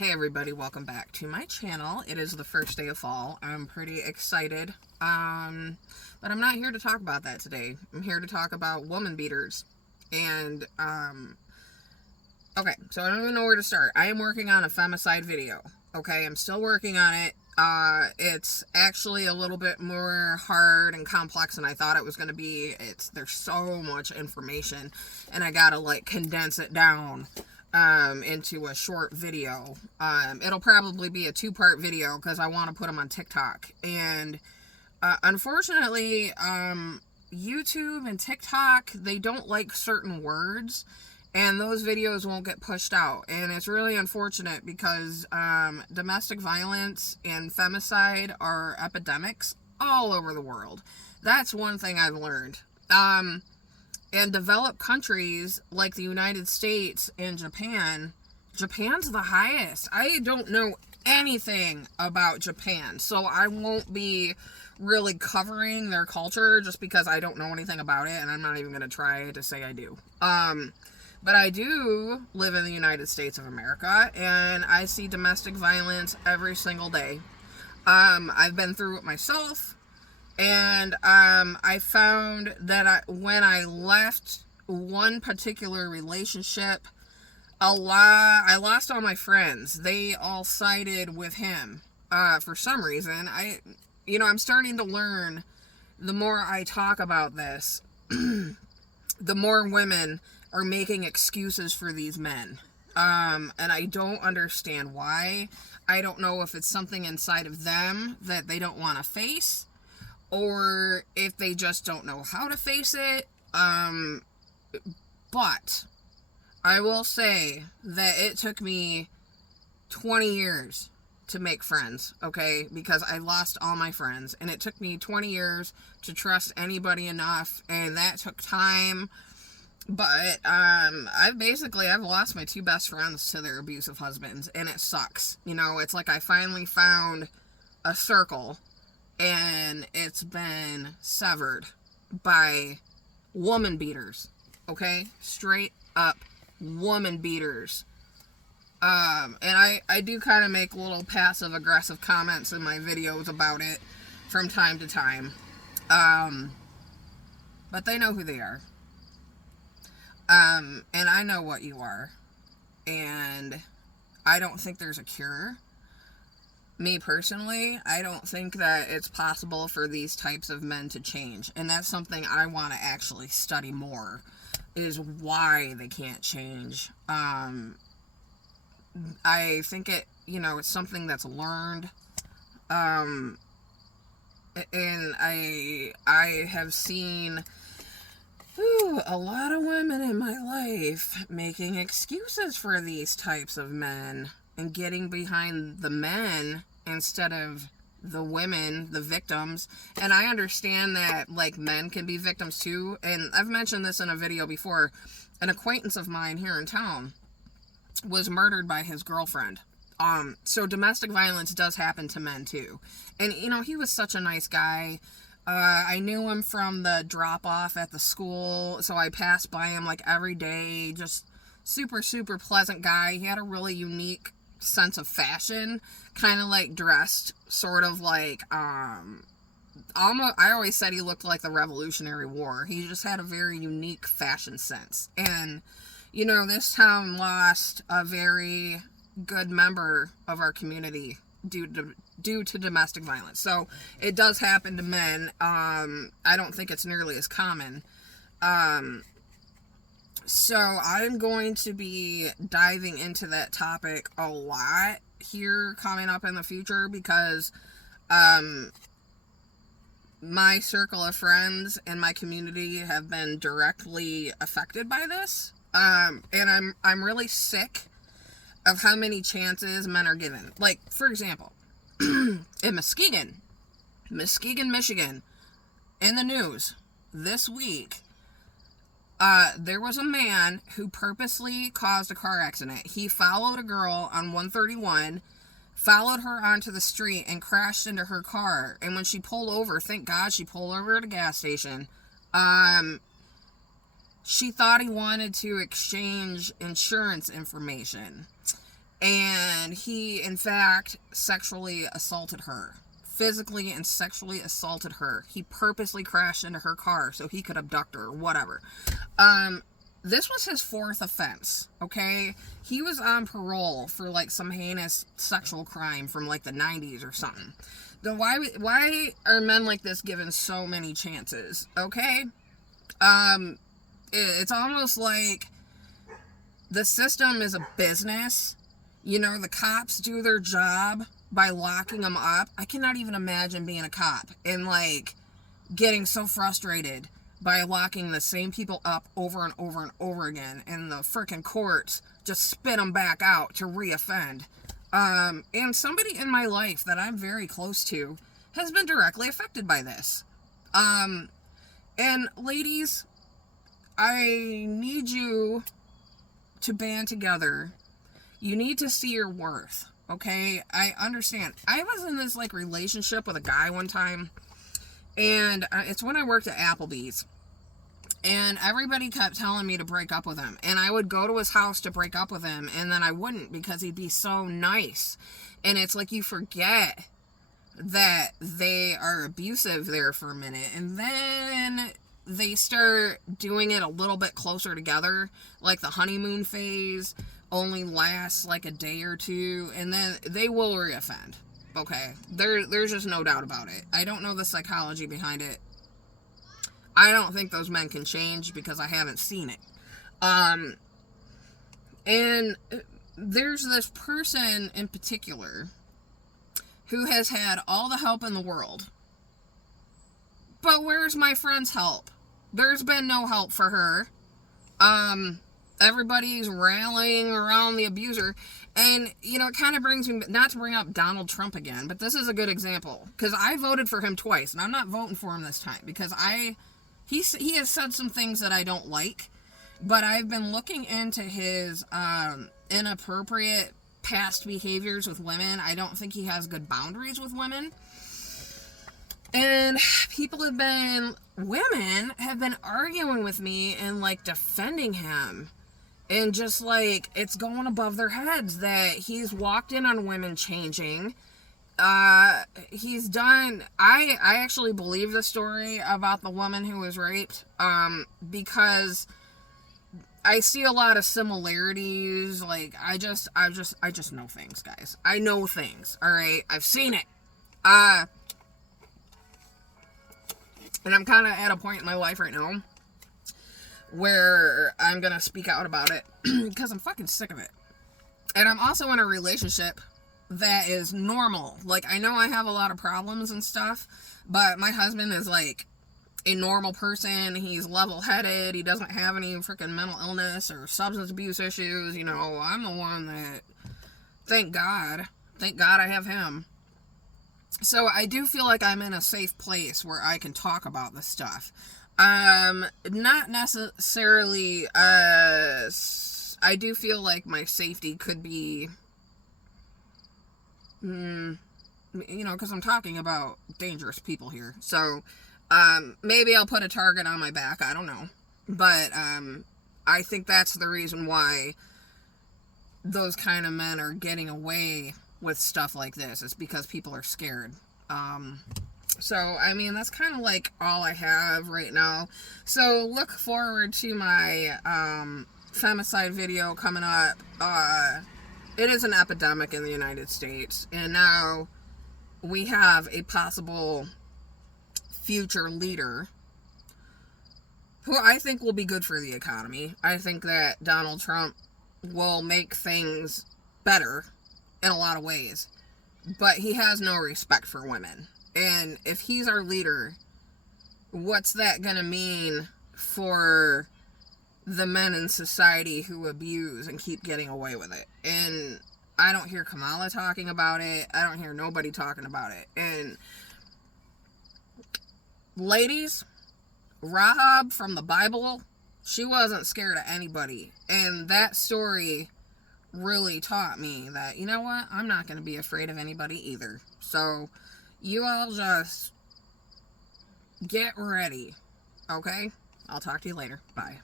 Hey everybody, welcome back to my channel. It is the first day of fall. I'm pretty excited. But I'm not here to talk about that today. I'm here to talk about woman beaters. And, okay, so I don't even know where to start. I am working on a femicide video. Okay, I'm still working on it. It's actually a little bit more hard and complex than I thought it was going to be. There's so much information, and I gotta, like, condense it down into a short video. It'll probably be a 2-part video because I want to put them on TikTok. And unfortunately, YouTube and TikTok, they don't like certain words, and those videos won't get pushed out. And it's really unfortunate because domestic violence and femicide are epidemics all over the world. That's one thing I've learned. And developed countries like the United States and Japan's the highest. I don't know anything about Japan, so I won't be really covering their culture just because I don't know anything about it, and I'm not even going to try to say I do. But I do live in the United States of America, and I see domestic violence every single day. I've been through it myself. And I found that when I left one particular relationship, I lost all my friends. They all sided with him for some reason. I'm starting to learn, the more I talk about this, the more women are making excuses for these men. And I don't understand why. I don't know if it's something inside of them that they don't want to face, or if they just don't know how to face it. But I will say that it took me 20 years to make friends, okay? Because I lost all my friends, and it took me 20 years to trust anybody enough, and that took time. But I've lost my 2 best friends to their abusive husbands, and it sucks. It's like I finally found a circle, and it's been severed by woman beaters, okay? Straight up woman beaters. And I do kind of make little passive aggressive comments in my videos about it from time to time. But they know who they are. And I know what you are. And I don't think there's a cure. Me personally, I don't think that it's possible for these types of men to change. And that's something I want to actually study more, is why they can't change. I think it's something that's learned. And I have seen a lot of women in my life making excuses for these types of men and getting behind the men instead of the women, the victims. And I understand that, like, men can be victims too. And I've mentioned this in a video before. An acquaintance of mine here in town was murdered by his girlfriend. So domestic violence does happen to men too. And, he was such a nice guy. I knew him from the drop-off at the school, so I passed by him, like, every day. Just super, super pleasant guy. He had a really unique sense of fashion, kind of like dressed sort of like almost, I always said he looked like the Revolutionary War. He just had a very unique fashion sense. And this town lost a very good member of our community due to domestic violence. So it does happen to men. I don't think it's nearly as common. So I'm going to be diving into that topic a lot here coming up in the future because my circle of friends and my community have been directly affected by this. And I'm really sick of how many chances men are given. Like, for example, in Muskegon, Michigan, in the news this week, there was a man who purposely caused a car accident. He followed a girl on 131, followed her onto the street, and crashed into her car. And when she pulled over, thank God she pulled over at a gas station, she thought he wanted to exchange insurance information. And And he, in fact, sexually assaulted her. Physically and sexually assaulted her. He purposely crashed into her car so he could abduct her or whatever. This was his 4th offense, okay? He was on parole for, like, some heinous sexual crime from, like, the 90s or something. Then why are men like this given so many chances, okay? It's almost like the system is a business. You know, the cops do their job by locking them up. I cannot even imagine being a cop and, like, getting so frustrated by locking the same people up over and over and over again, and the frickin' courts just spit them back out to reoffend. And somebody in my life that I'm very close to has been directly affected by this. And ladies, I need you to band together. You need to see your worth, okay? I understand. I was in this, like, relationship with a guy one time, and it's when I worked at Applebee's. And everybody kept telling me to break up with him. And I would go to his house to break up with him, and then I wouldn't because he'd be so nice. And it's like you forget that they are abusive there for a minute. And then they start doing it a little bit closer together. Like the honeymoon phase only lasts like a day or two, and then they will reoffend. Okay? There's just no doubt about it. I don't know the psychology behind it. I don't think those men can change because I haven't seen it. And there's this person in particular who has had all the help in the world. But where's my friend's help? There's been no help for her. Everybody's rallying around the abuser. And, you know, it kind of brings me, not to bring up Donald Trump again, but this is a good example. Because I voted for him twice, and I'm not voting for him this time. Because he has said some things that I don't like, but I've been looking into his inappropriate past behaviors with women. I don't think he has good boundaries with women. And women have been arguing with me and, like, defending him. And just, like, it's going above their heads that he's walked in on women changing. He's done, I actually believe the story about the woman who was raped, because I see a lot of similarities. Like, I just know things, guys. I know things, alright? I've seen it. And I'm kind of at a point in my life right now where I'm gonna speak out about it because I'm fucking sick of it. And I'm also in a relationship that is normal. Like, I know I have a lot of problems and stuff, but my husband is, like, a normal person. He's level-headed. He doesn't have any freaking mental illness or substance abuse issues. You know, I'm the one that, thank God I have him. So I do feel like I'm in a safe place where I can talk about this stuff. Not necessarily, I do feel like my safety could be, you know, because I'm talking about dangerous people here. So, maybe I'll put a target on my back. I don't know. But, I think that's the reason why those kind of men are getting away with stuff like this. It's because people are scared. So, I mean, that's kind of like all I have right now. So, look forward to my, femicide video coming up. It is an epidemic in the United States, and now we have a possible future leader who I think will be good for the economy. I think that Donald Trump will make things better in a lot of ways, but he has no respect for women. And if he's our leader, what's that gonna mean for the men in society who abuse and keep getting away with it? And I don't hear Kamala talking about it. I don't hear nobody talking about it. And ladies, Rahab from the Bible, she wasn't scared of anybody. And that story really taught me that, you know what, I'm not going to be afraid of anybody either. So you all just get ready, okay? I'll talk to you later. Bye.